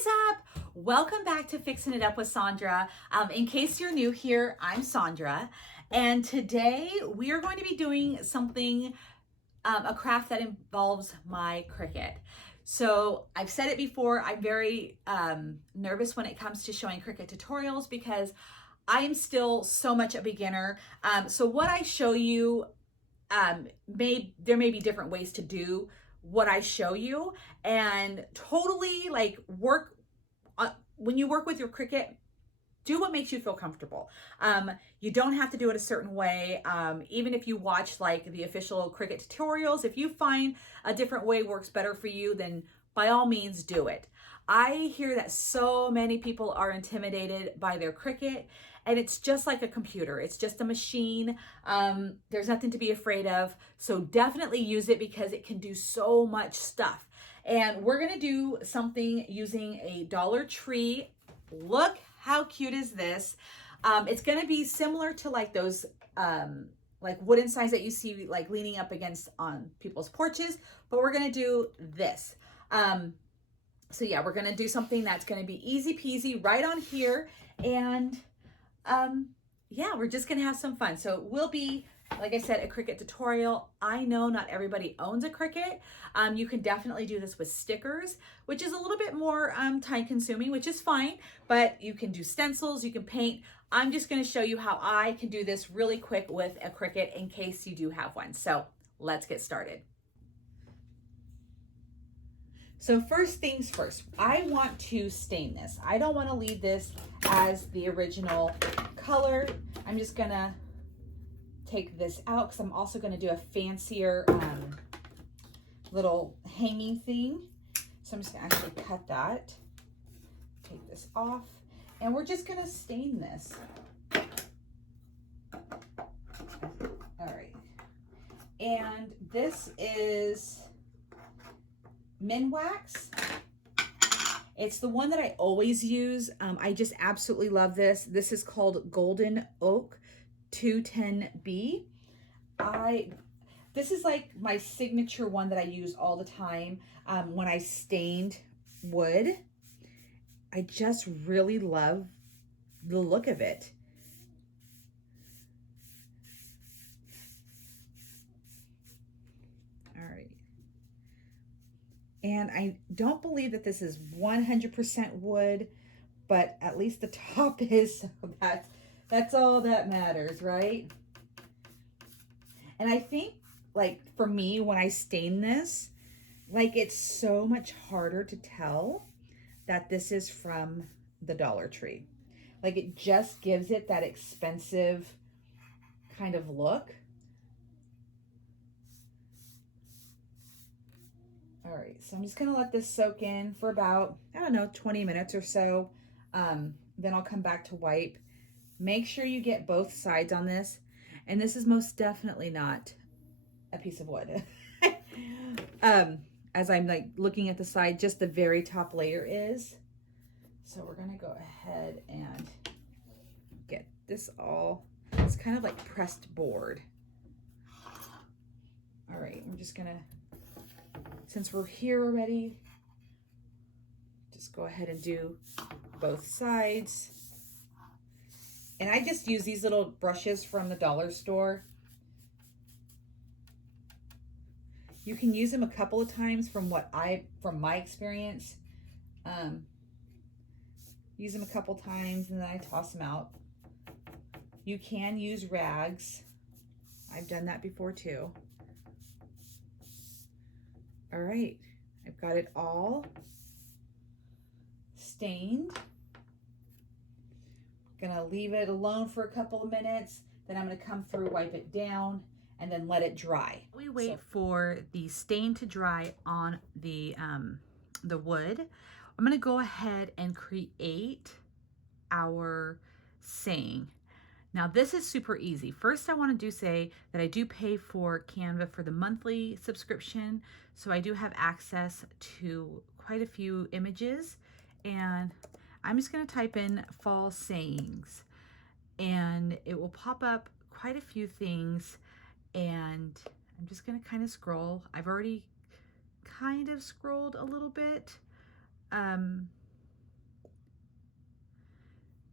is up? Welcome back to Fixing It Up with Sandra. In case you're new here, I'm Sandra, and today we are going to be doing something, a craft that involves my Cricut. So I've said it before, I'm very nervous when it comes to showing Cricut tutorials because I am still so much a beginner. So what I show you, there may be different ways to do what I show you, and totally like work when you work with your Cricut, do what makes you feel comfortable. You don't have to do it a certain way. Even if you watch like the official Cricut tutorials, if you find a different way works better for you, then by all means do it. I hear that so many people are intimidated by their Cricut, and it's just like a computer. It's just a machine. There's nothing to be afraid of. So definitely use it because it can do so much stuff. And we're gonna do something using a Dollar Tree. Look how cute is this? It's gonna be similar to like those like wooden signs that you see like leaning up against on people's porches, but we're gonna do this. So yeah, we're gonna do something that's gonna be easy peasy right on here. And yeah, we're just gonna have some fun. So it will be, like I said, a Cricut tutorial. I know not everybody owns a Cricut. You can definitely do this with stickers, which is a little bit more time consuming, which is fine, but you can do stencils, you can paint. I'm just gonna show you how I can do this really quick with a Cricut in case you do have one. So let's get started. So first things first, I want to stain this. I don't want to leave this as the original color. I'm just gonna take this out because I'm also gonna do a fancier little hanging thing. So I'm just gonna actually cut that, take this off, and we're just gonna stain this. All right, and this is Min Wax. It's the one that I always use. I just absolutely love this. This is called Golden Oak 210B. This is like my signature one that I use all the time when I stained wood. I just really love the look of it. And I don't believe that this is 100% wood, but at least the top is, so that's all that matters, right? And I think, like, for me, when I stain this, like, it's so much harder to tell that this is from the Dollar Tree. Like, it just gives it that expensive kind of look. All right, so I'm just gonna let this soak in for about, I don't know, 20 minutes or so. Then I'll come back to wipe. Make sure you get both sides on this. And this is most definitely not a piece of wood. As I'm like looking at the side, just the very top layer is. So we're gonna go ahead and get this all, it's kind of like pressed board. All right, we're just gonna, since we're here already, just go ahead and do both sides. And I just use these little brushes from the dollar store. You can use them a couple of times from my experience. Use them a couple times and then I toss them out. You can use rags. I've done that before too. All right, I've got it all stained. Gonna leave it alone for a couple of minutes, then I'm gonna come through, wipe it down, and then let it dry. We wait for the stain to dry on the wood. I'm gonna go ahead and create our saying. Now this is super easy. First I want to say that I do pay for Canva for the monthly subscription, so I do have access to quite a few images, and I'm just going to type in fall sayings and it will pop up quite a few things, and I'm just going to kind of scroll. I've already kind of scrolled a little bit.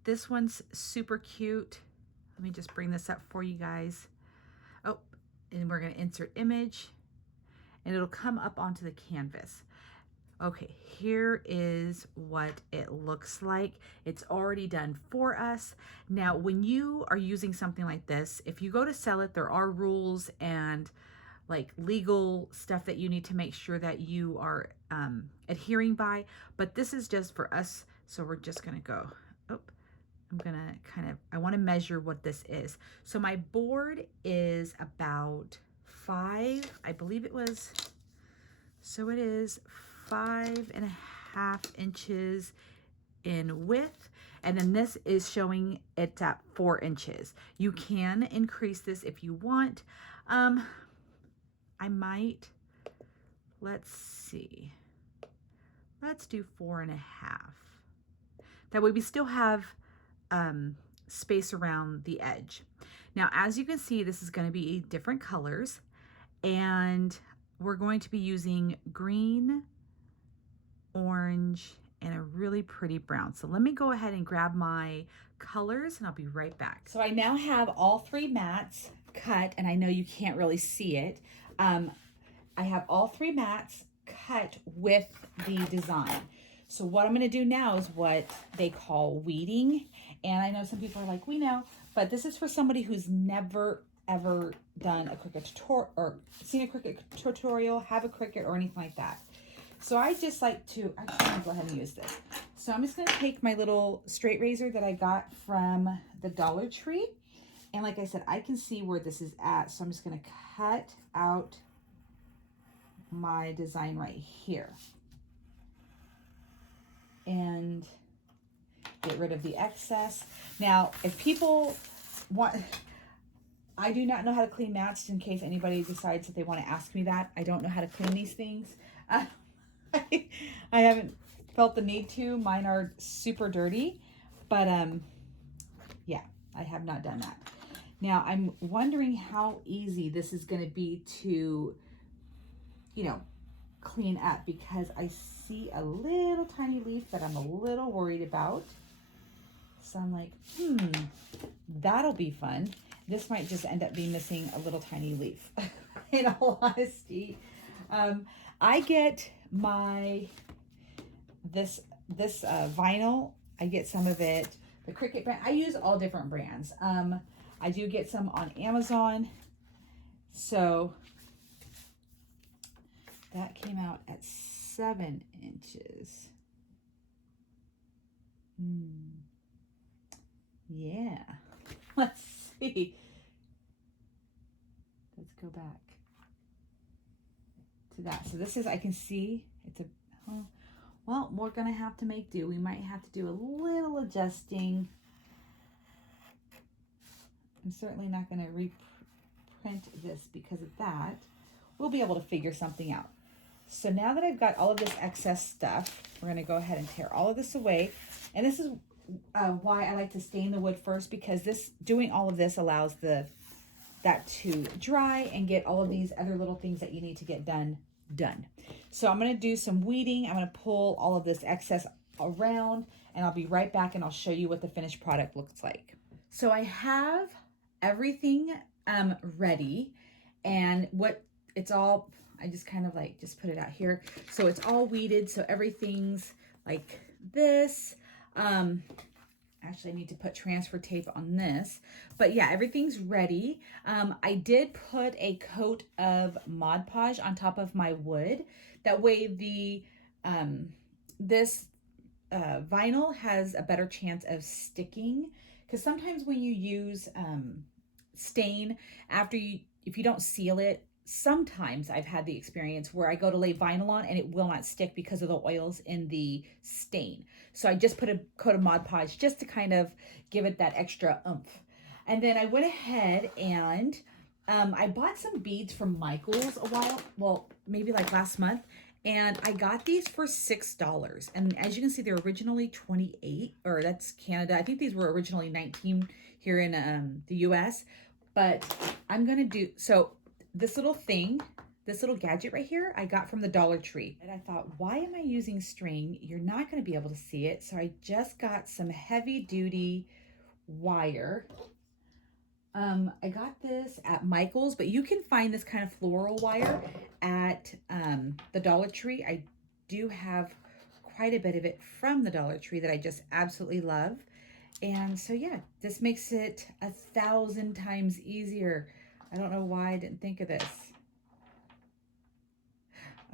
this one's super cute. Let me just bring this up for you guys. Oh, and we're gonna insert image and it'll come up onto the canvas. Okay, here is what it looks like. It's already done for us. Now, when you are using something like this, if you go to sell it, there are rules and like legal stuff that you need to make sure that you are adhering by, but this is just for us. So we're just gonna go, oh, I'm gonna I wanna measure what this is. So my board is about 5, I believe it was, so it is 5.5 inches in width. And then this is showing it's at 4 inches. You can increase this if you want. I might, let's see, let's do 4.5. That way we still have space around the edge. Now, as you can see, this is going to be different colors, and we're going to be using green, orange, and a really pretty brown. So let me go ahead and grab my colors and I'll be right back. So I now have all 3 mats cut, and I know you can't really see it. I have all 3 mats cut with the design. So what I'm gonna do now is what they call weeding. And I know some people are like, we know, but this is for somebody who's never ever done a Cricut tutorial or seen a Cricut tutorial, have a Cricut or anything like that. So I just like to, actually I'm gonna go ahead and use this. So I'm just gonna take my little straight razor that I got from the Dollar Tree. And like I said, I can see where this is at. So I'm just gonna cut out my design right here. And get rid of the excess. Now, if people want, I do not know how to clean mats, in case anybody decides that they want to ask me that. I don't know how to clean these things. I haven't felt the need to. Mine are super dirty, but yeah, I have not done that. Now, I'm wondering how easy this is going to be to, you know, clean up, because I see a little tiny leaf that I'm a little worried about. So I'm like, that'll be fun. This might just end up being missing a little tiny leaf, in all honesty. I get my, this vinyl, I get some of it, the Cricut brand. I use all different brands. I do get some on Amazon. So that came out at 7 inches. Yeah, let's see. Let's go back to that. So this is, I can see it's a, well, we're gonna have to make do. We might have to do a little adjusting. I'm certainly not gonna reprint this because of that. We'll be able to figure something out. So now that I've got all of this excess stuff, we're gonna go ahead and tear all of this away. And this is why I like to stain the wood first, because doing all of this allows that to dry and get all of these other little things that you need to get done. So I'm gonna do some weeding. I'm gonna pull all of this excess around, and I'll be right back and I'll show you what the finished product looks like. So I have everything ready, and it's all, I just kind of like just put it out here. So it's all weeded, so everything's like this. Actually, I need to put transfer tape on this, but yeah, everything's ready. I did put a coat of Mod Podge on top of my wood. That way the this vinyl has a better chance of sticking, because sometimes when you use stain, if you don't seal it, sometimes I've had the experience where I go to lay vinyl on and it will not stick because of the oils in the stain. So I just put a coat of Mod Podge just to kind of give it that extra oomph. And then I went ahead and I bought some beads from Michael's maybe like last month, and I got these for $6. And as you can see, they're originally 28, or that's Canada. I think these were originally 19 here in the US, but I'm gonna do, so this little thing this little gadget right here I got from the Dollar Tree. And I thought, why am I using string? You're not going to be able to see it. So I just got some heavy duty wire. I got this at Michael's, but you can find this kind of floral wire at the Dollar Tree. I do have quite a bit of it from the Dollar Tree that I just absolutely love. And so yeah, this makes it 1,000 times easier. I don't know why I didn't think of this.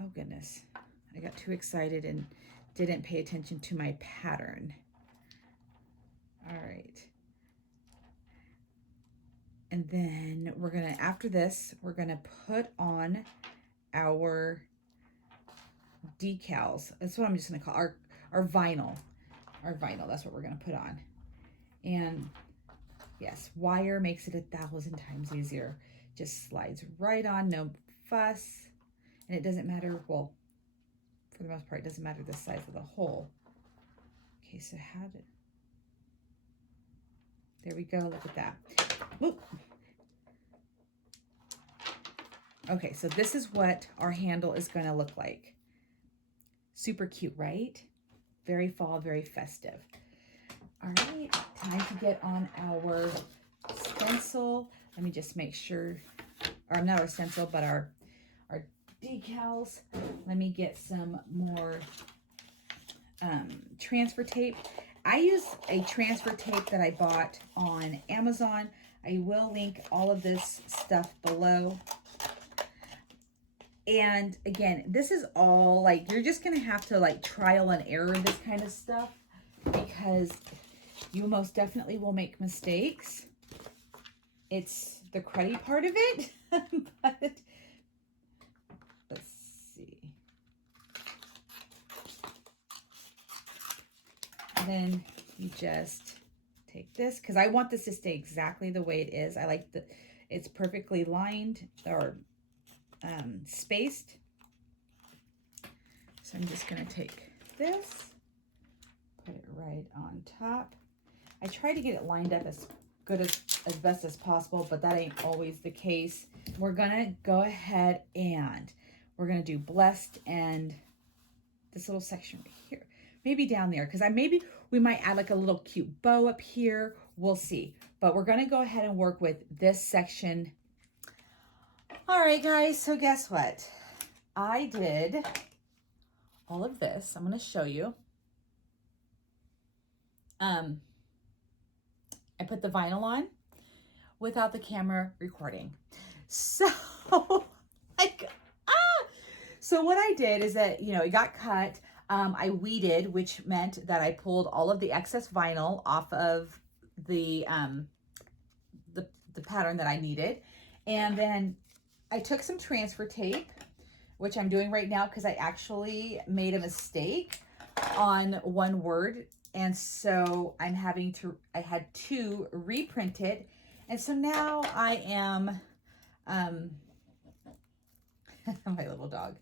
Oh goodness, I got too excited and didn't pay attention to my pattern. All right. And then we're gonna, after this, we're gonna put on our decals. That's what I'm just gonna call our vinyl. Our vinyl, that's what we're gonna put on. And yes, wire makes it 1,000 times easier. Just slides right on, no fuss. And it doesn't matter, well, for the most part, it doesn't matter the size of the hole. Okay, so how did, there we go, look at that. Whoop. Okay, so this is what our handle is gonna look like. Super cute, right? Very fall, very festive. All right, time to get on our stencil. Let me just make sure, or not our stencil, but our decals. Let me get some more transfer tape. I use a transfer tape that I bought on Amazon. I will link all of this stuff below. And again, this is all like, you're just gonna have to like trial and error this kind of stuff because you most definitely will make mistakes. It's the cruddy part of it, but let's see. And then you just take this, because I want this to stay exactly the way it is. I like it's perfectly lined or spaced. So I'm just gonna take this, put it right on top. I try to get it lined up as good as best as possible, but that ain't always the case. We're gonna go ahead and we're gonna do blessed and this little section right here, maybe down there, because maybe we might add like a little cute bow up here. We'll see, but we're gonna go ahead and work with this section. All right, guys, so guess what? I did all of this. I'm gonna show you. I put the vinyl on without the camera recording. So, so what I did is that, it got cut. I weeded, which meant that I pulled all of the excess vinyl off of the pattern that I needed. And then I took some transfer tape, which I'm doing right now because I actually made a mistake on one word. And so I had to reprint it. And so now I am, my little dog.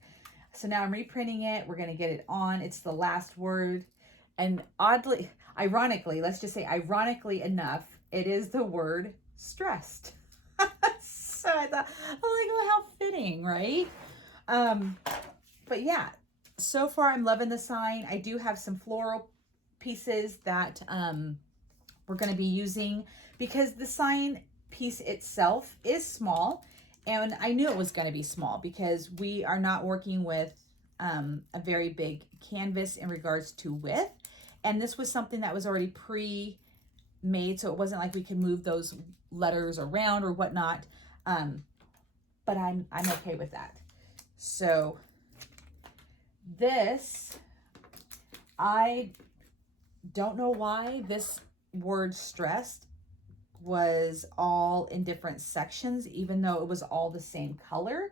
So now I'm reprinting it. We're going to get it on. It's the last word. And ironically enough, it is the word stressed. So I thought, oh, how fitting, right? But yeah, so far I'm loving the sign. I do have some floral pieces that we're going to be using because the sign piece itself is small, and I knew it was going to be small because we are not working with a very big canvas in regards to width, and this was something that was already pre-made, so it wasn't like we could move those letters around or whatnot, but I'm okay with that. So this, I don't know why this word stressed was all in different sections, even though it was all the same color.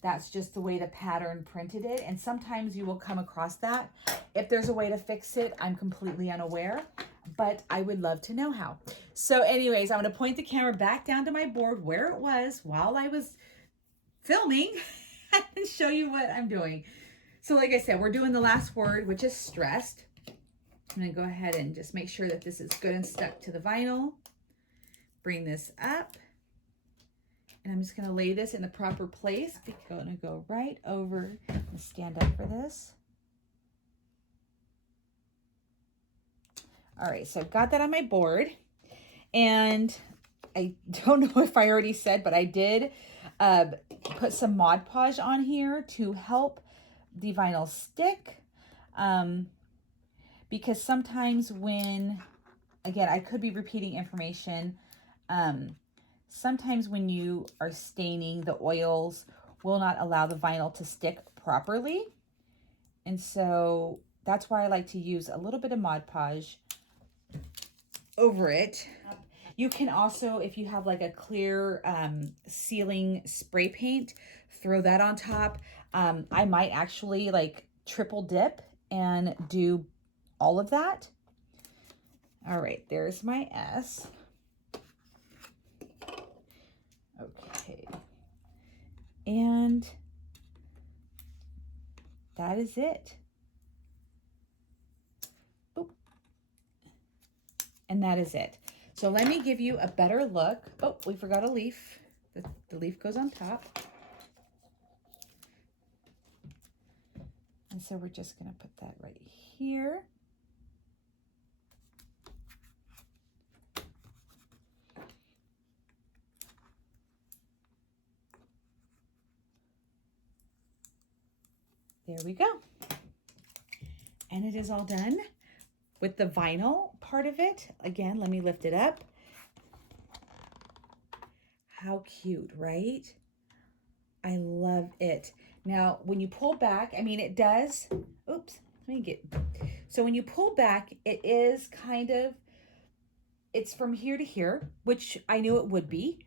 That's just the way the pattern printed it. And sometimes you will come across that. If there's a way to fix it, I'm completely unaware, but I would love to know how. So anyways, I'm going to point the camera back down to my board where it was while I was filming and show you what I'm doing. So like I said, we're doing the last word, which is stressed. I'm going to go ahead and just make sure that this is good and stuck to the vinyl. Bring this up And I'm just gonna lay this in the proper place. I'm gonna go right over and stand up for this. All right, so I've got that on my board. And I don't know if I already said, but I did put some Mod Podge on here to help the vinyl stick. Because sometimes when, again, I could be repeating information. Sometimes when you are staining, the oils will not allow the vinyl to stick properly. And so that's why I like to use a little bit of Mod Podge over it. You can also, if you have like a clear sealing spray paint, throw that on top. I might actually like triple dip and do all of that. All right, there's my S. Okay. And that is it. Oop. And that is it. So let me give you a better look. Oh, we forgot a leaf. The leaf goes on top. And so we're just going to put that right here. There we go. And it is all done. With the vinyl part of it, again, let me lift it up. How cute, right? I love it. Now, when you pull back, I mean, it does, oops, let me get, so when you pull back, it is kind of, it's from here to here, which I knew it would be,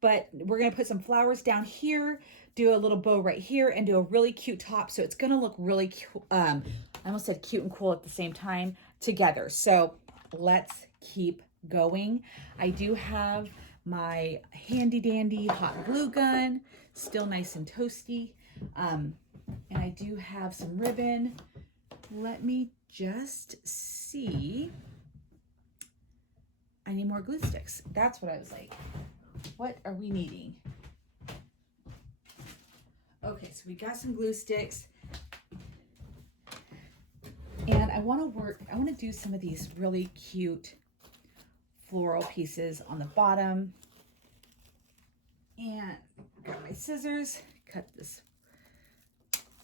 but we're gonna put some flowers down here, do a little bow right here, and do a really cute top. So it's gonna look really cute. I almost said cute and cool at the same time together. So let's keep going. I do have my handy dandy hot glue gun, still nice and toasty. And I do have some ribbon. Let me just see. I need more glue sticks. That's what I was like. What are we needing? Okay, so we got some glue sticks. And I want to do some of these really cute floral pieces on the bottom. And got my scissors, cut this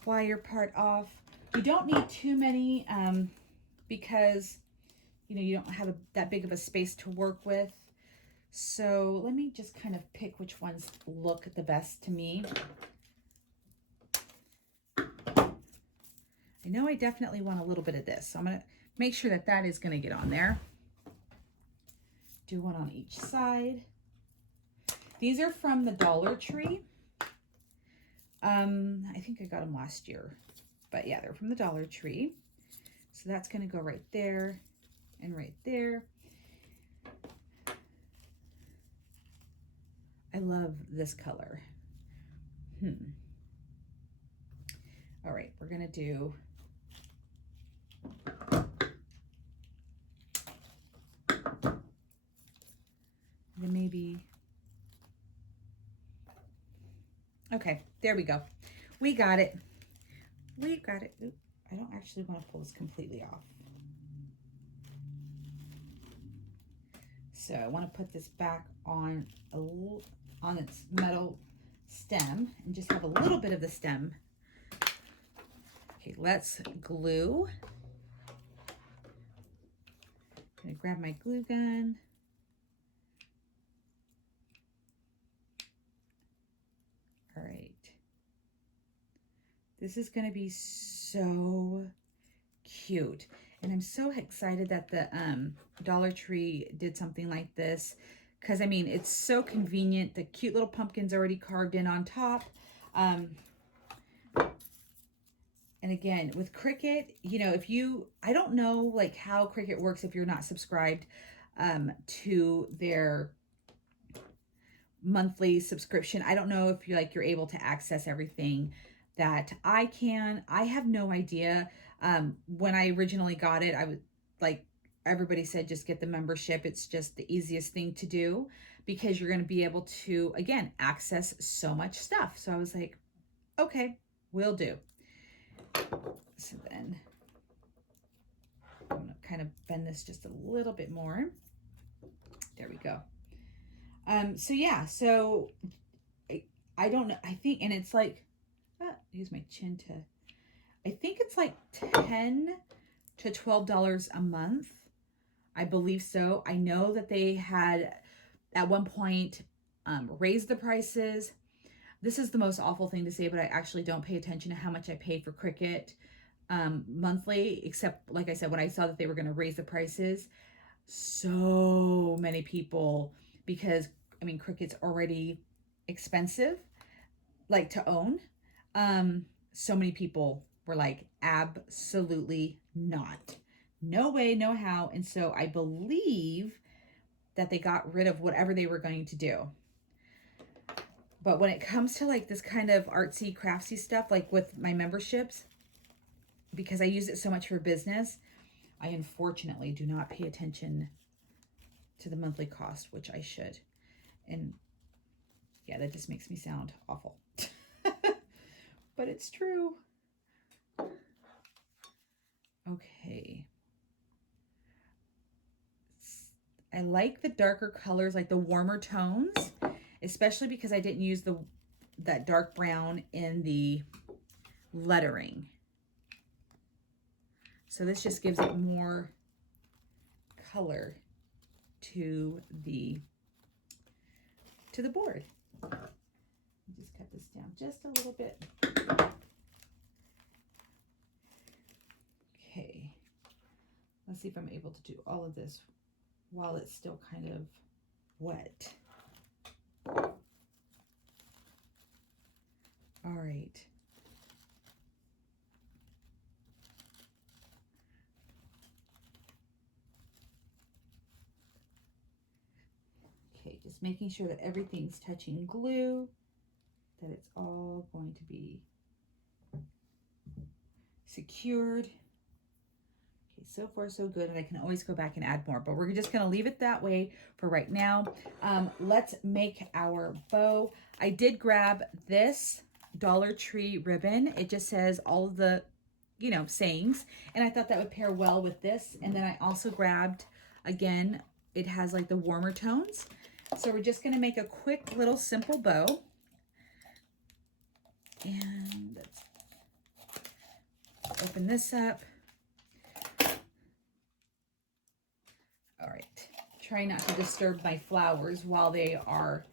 wire part off. You don't need too many because, you know, you don't have that big of a space to work with. So let me just kind of pick which ones look the best to me. I know I definitely want a little bit of this, so I'm going to make sure that that is going to get on there. Do one on each side. These are from the Dollar Tree. I think I got them last year, but yeah, they're from the Dollar Tree. So that's going to go right there and right there. I love this color. All right, we're going to do then maybe, okay, there we go. We got it. We got it. Oop, I don't actually want to pull this completely off. So I want to put this back on on its metal stem and just have a little bit of the stem. Okay, let's glue. I'm gonna grab my glue gun. All right. This is gonna be so cute. And I'm so excited that the Dollar Tree did something like this, because I mean, it's so convenient. The cute little pumpkin's already carved in on top. And again, with Cricut, you know, if you, I don't know like how Cricut works if you're not subscribed to their monthly subscription. I don't know if you're able to access everything that I can. I have no idea. When I originally got it, I was like, everybody said, just get the membership. It's just the easiest thing to do because you're going to be able to, again, access so much stuff. So I was like, okay, will do. So then I'm going to kind of bend this just a little bit more. There we go. So yeah, so I don't know. I think, and it's like, use my chin to, I think it's like $10 to $12 a month. I believe so. I know that they had at one point raised the prices. This is the most awful thing to say, but I actually don't pay attention to how much I pay for Cricut monthly, except like I said, when I saw that they were going to raise the prices. So many people, because I mean, Cricut's already expensive, like to own. So many people were like, absolutely not. No way, no how. And so I believe that they got rid of whatever they were going to do. But when it comes to like this kind of artsy, craftsy stuff, like with my memberships, because I use it so much for business, I unfortunately do not pay attention to the monthly cost, which I should. And yeah, that just makes me sound awful. But it's true. Okay. I like the darker colors, like the warmer tones, especially because I didn't use that dark brown in the lettering. So this just gives it more color to the board. Just cut this down just a little bit. Okay. Let's see if I'm able to do all of this while it's still kind of wet. All right. Okay, just making sure that everything's touching glue, that it's all going to be secured. Okay, so far so good, and I can always go back and add more, but we're just going to leave it that way for right now. Let's make our bow. I did grab this Dollar Tree ribbon. It just says all of the, you know, sayings, and I thought that would pair well with this. And then I also grabbed, again, it has like the warmer tones. So we're just going to make a quick little simple bow. And let's open this up. All right. Try not to disturb my flowers while they are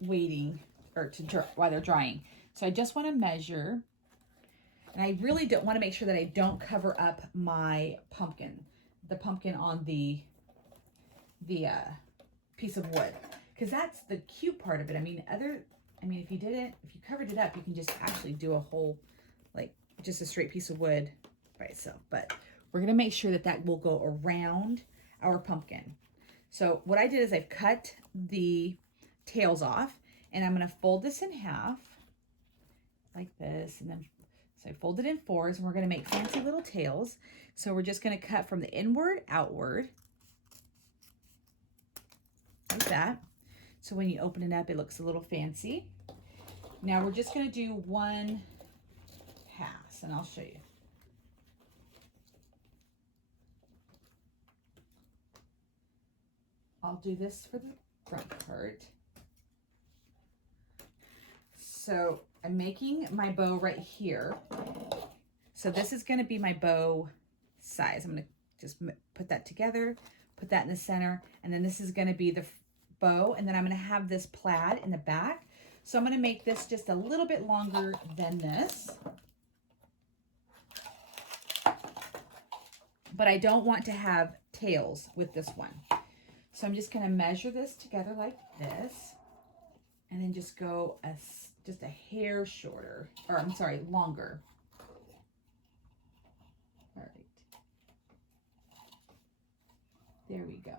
waiting, or while they're drying. So I just want to measure, and I really don't want to make sure that I don't cover up my pumpkin, the pumpkin on the piece of wood, because that's the cute part of it. I mean, if you covered it up, you can just actually do a whole, like, just a straight piece of wood by itself. But we're going to make sure that that will go around our pumpkin. So what I did is I've cut the tails off, and I'm going to fold this in half like this, and then so I fold it in fours, and we're going to make fancy little tails. So we're just going to cut from the inward outward like that. So when you open it up, it looks a little fancy. Now we're just going to do one pass, and I'll show you. I'll do this for the front part. So I'm making my bow right here. So this is going to be my bow size. I'm going to just put that together, put that in the center, and then this is going to be the bow, and then I'm going to have this plaid in the back. So I'm going to make this just a little bit longer than this. But I don't want to have tails with this one. So I'm just going to measure this together like this, and then just go just a hair shorter, or I'm sorry, longer. All right. There we go.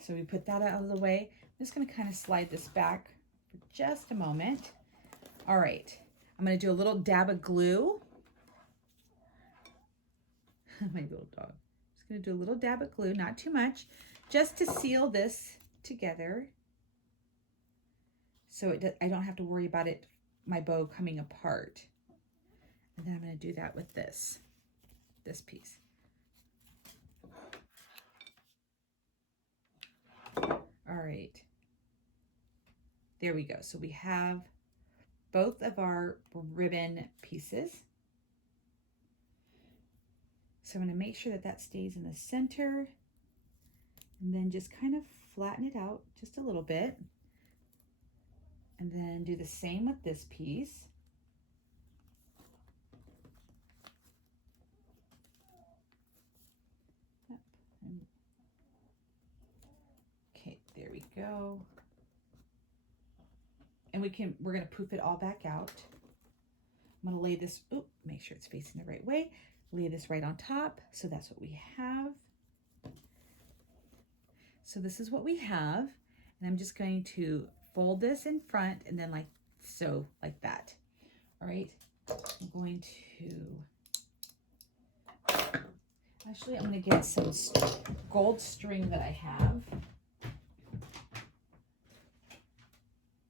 So we put that out of the way. I'm just going to kind of slide this back for just a moment. All right. I'm going to do a little dab of glue. My little dog. Just gonna do a little dab of glue, not too much, just to seal this together. So I don't have to worry about my bow coming apart. And then I'm gonna do that with this piece. All right, there we go. So we have both of our ribbon pieces. So I'm going to make sure that that stays in the center, and then just kind of flatten it out just a little bit. And then do the same with this piece. Okay, there we go. And we're going to poof it all back out. I'm going to lay this, make sure it's facing the right way. Lay this right on top. So that's what we have. So this is what we have. And I'm just going to fold this in front and then like so, like that. All right. I'm going to, actually I'm going to get some gold string that I have.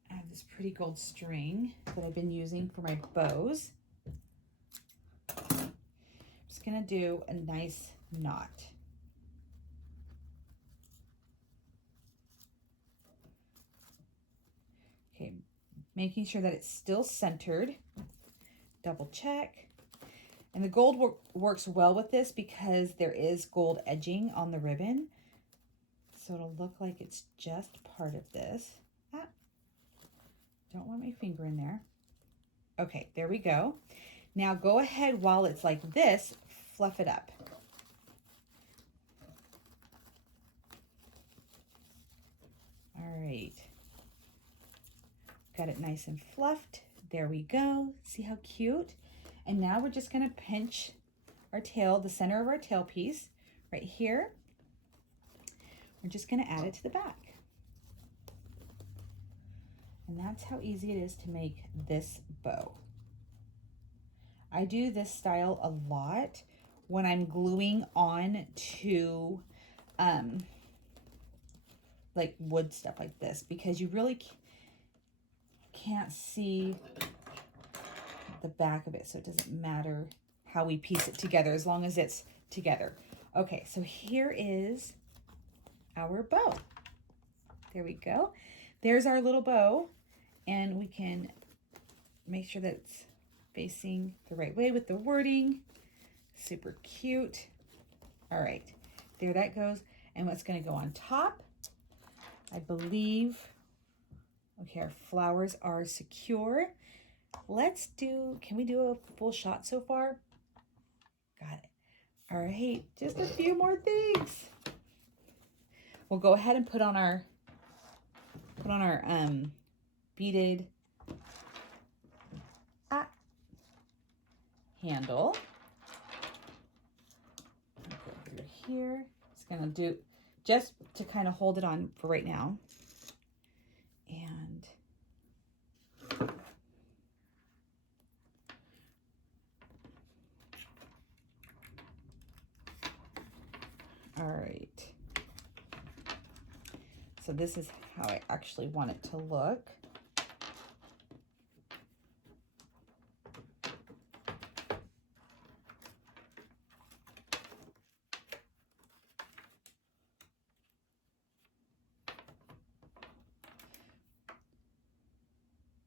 I have this pretty gold string that I've been using for my bows. I'm just going to do a nice knot. Okay, making sure that it's still centered. Double check. And the gold works well with this because there is gold edging on the ribbon. So it'll look like it's just part of this. Don't want my finger in there. Okay, there we go. Now go ahead while it's like this, fluff it up. All right. Got it nice and fluffed. There we go. See how cute? And now we're just gonna pinch our tail, the center of our tail piece right here. We're just gonna add it to the back. And that's how easy it is to make this bow. I do this style a lot when I'm gluing on to like wood stuff like this, because you really can't see the back of it, so it doesn't matter how we piece it together as long as it's together. Okay, so here is our bow. There we go. There's our little bow, and we can make sure that it's facing the right way with the wording. Super cute. All right, there that goes. And what's going to go on top, I believe, okay, our flowers are secure. Let's do, can we do a full shot so far? Got it. All right, just a few more things. We'll go ahead and put on our beaded handle. Go through here. Just gonna do just to kind of hold it on for right now. And all right. So this is how I actually want it to look.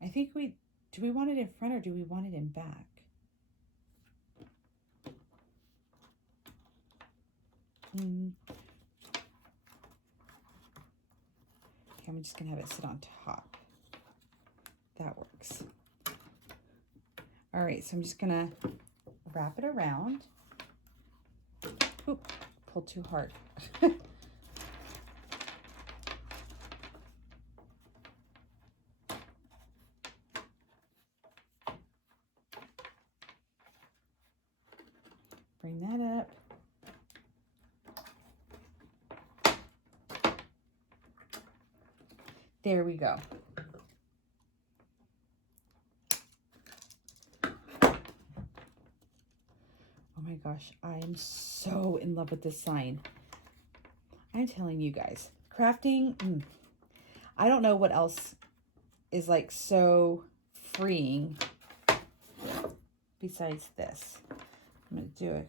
I think do we want it in front or do we want it in back? Okay, I'm just gonna have it sit on top. That works. All right, so I'm just gonna wrap it around. Oop, pulled too hard. Bring that up. There we go. Oh my gosh, gosh, I am so in love with this sign. I'm telling you guys, crafting, I don't know what else is like so freeing besides this. I'm going to do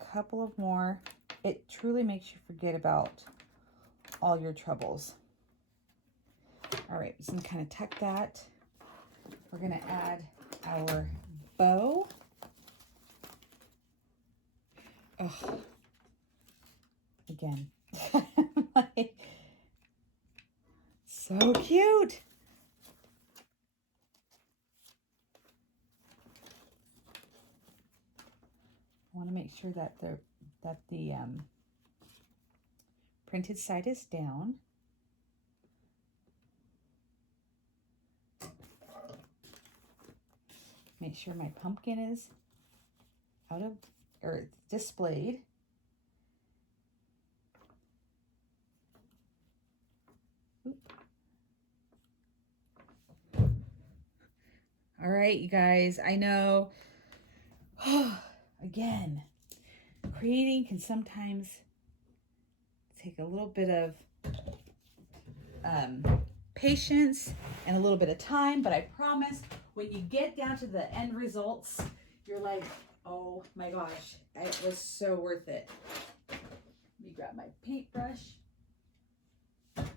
a couple of more. It truly makes you forget about all your troubles. All right, just gonna kind of tuck that. We're gonna add our bow. Oh, again, so cute. I want to make sure that the printed side is down. Make sure my pumpkin is out of, or displayed. Oop. All right, you guys, I know, again, creating can sometimes take a little bit of patience and a little bit of time, but I promise when you get down to the end results, you're like, oh my gosh, it was so worth it. Let me grab my paintbrush. And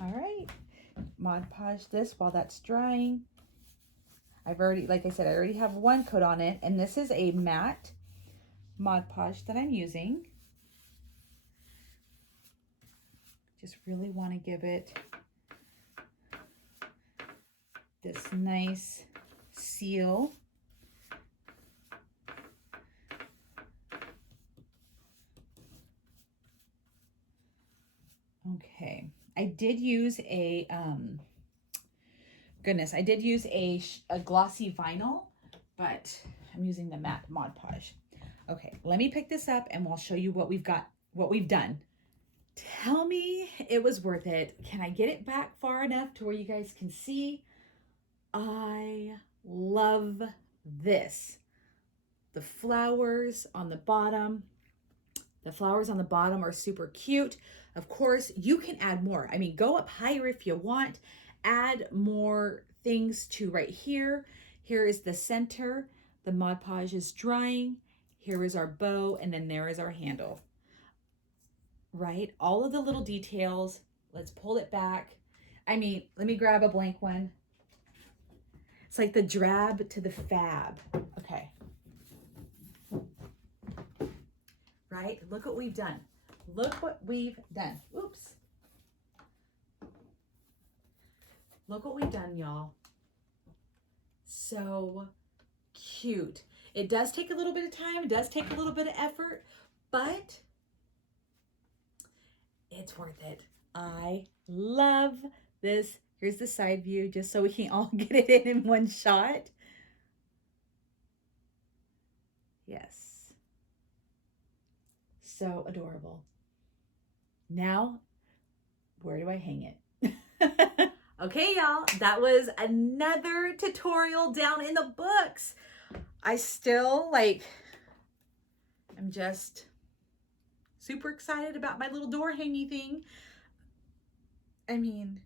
all right, Mod Podge this while that's drying. I've already, like I said, I already have one coat on it, and this is a matte Mod Podge that I'm using. Just really want to give it this nice seal. Okay, I did use a, I did use a glossy vinyl, but I'm using the matte Mod Podge. Okay, let me pick this up and we'll show you what we've got, what we've done. Tell me it was worth it. Can I get it back far enough to where you guys can see? I love this. The flowers on the bottom. The flowers on the bottom are super cute. Of course, you can add more. I mean, go up higher if you want. Add more things to right here. Here is the center. The Mod Podge is drying. Here is our bow, and then there is our handle. Right? All of the little details. Let's pull it back. I mean, let me grab a blank one. It's like the drab to the fab. Okay. Right? Look what we've done. Look what we've done. Oops. Look what we've done, y'all. So cute. It does take a little bit of time. It does take a little bit of effort, but it's worth it. I love this. Here's the side view just so we can all get it in one shot. Yes. So adorable. Now, where do I hang it? Okay, y'all, that was another tutorial down in the books. I still I'm just super excited about my little door hangy thing. I mean,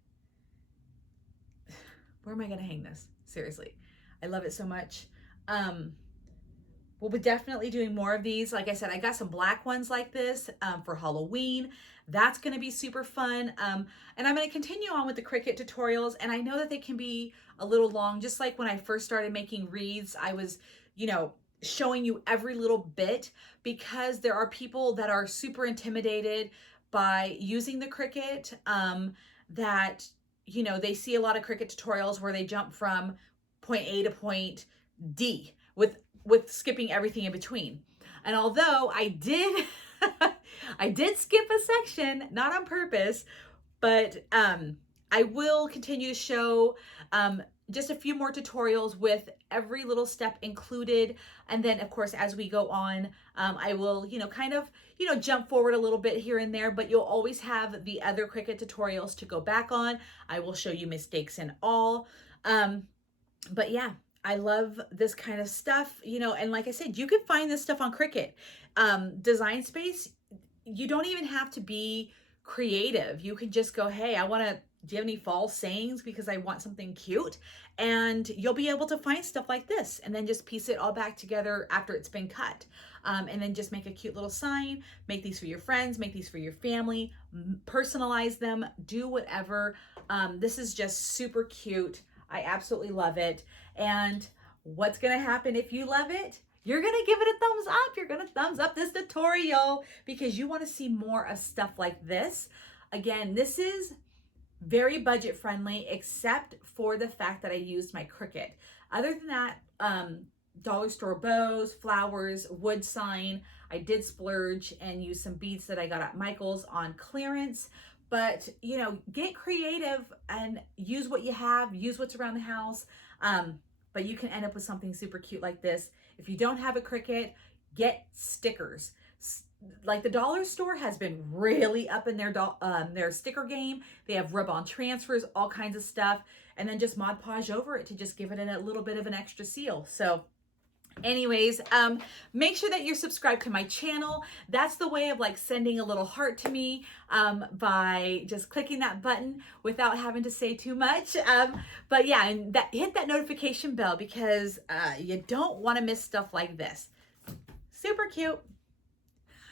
where am I gonna hang this? Seriously, I love it so much. We'll be definitely doing more of these. Like I said, I got some black ones like this for Halloween. That's gonna be super fun. And I'm gonna continue on with the Cricut tutorials. And I know that they can be a little long, just like when I first started making wreaths, I was, showing you every little bit because there are people that are super intimidated by using the Cricut, that, they see a lot of Cricut tutorials where they jump from point A to point D with skipping everything in between. And although I did, I did skip a section, not on purpose, but I will continue to show just a few more tutorials with every little step included. And then of course, as we go on, I will, kind of, jump forward a little bit here and there, but you'll always have the other Cricut tutorials to go back on. I will show you mistakes and all. But yeah, I love this kind of stuff, and like I said, you can find this stuff on Cricut Design Space. You don't even have to be creative. You can just go, hey, do you have any fall sayings? Because I want something cute. And you'll be able to find stuff like this and then just piece it all back together after it's been cut. And then just make a cute little sign, make these for your friends, make these for your family, personalize them, do whatever. This is just super cute. I absolutely love it. And what's gonna happen if you love it? You're gonna give it a thumbs up. You're gonna thumbs up this tutorial because you wanna see more of stuff like this. Again, this is very budget friendly, except for the fact that I used my Cricut. Other than that, dollar store bows, flowers, wood sign. I did splurge and use some beads that I got at Michael's on clearance. But, get creative and use what you have, use what's around the house. But you can end up with something super cute like this. If you don't have a Cricut, get stickers. Like the dollar store has been really up in their sticker game. They have rub-on transfers, all kinds of stuff, and then just Mod Podge over it to just give it a little bit of an extra seal. So anyways, make sure that you're subscribed to my channel. That's the way of like sending a little heart to me by just clicking that button without having to say too much. But yeah, and hit that notification bell because you don't want to miss stuff like this. Super cute.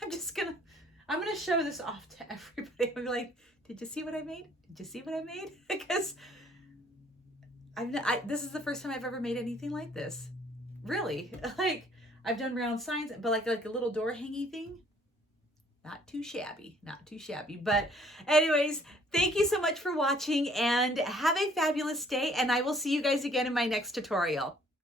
I'm gonna show this off to everybody. I'm like, did you see what I made? Did you see what I made? Because this is the first time I've ever made anything like this. Really, like I've done round signs, but like a little door hanging thing. Not too shabby, not too shabby. But anyways, thank you so much for watching and have a fabulous day. And I will see you guys again in my next tutorial.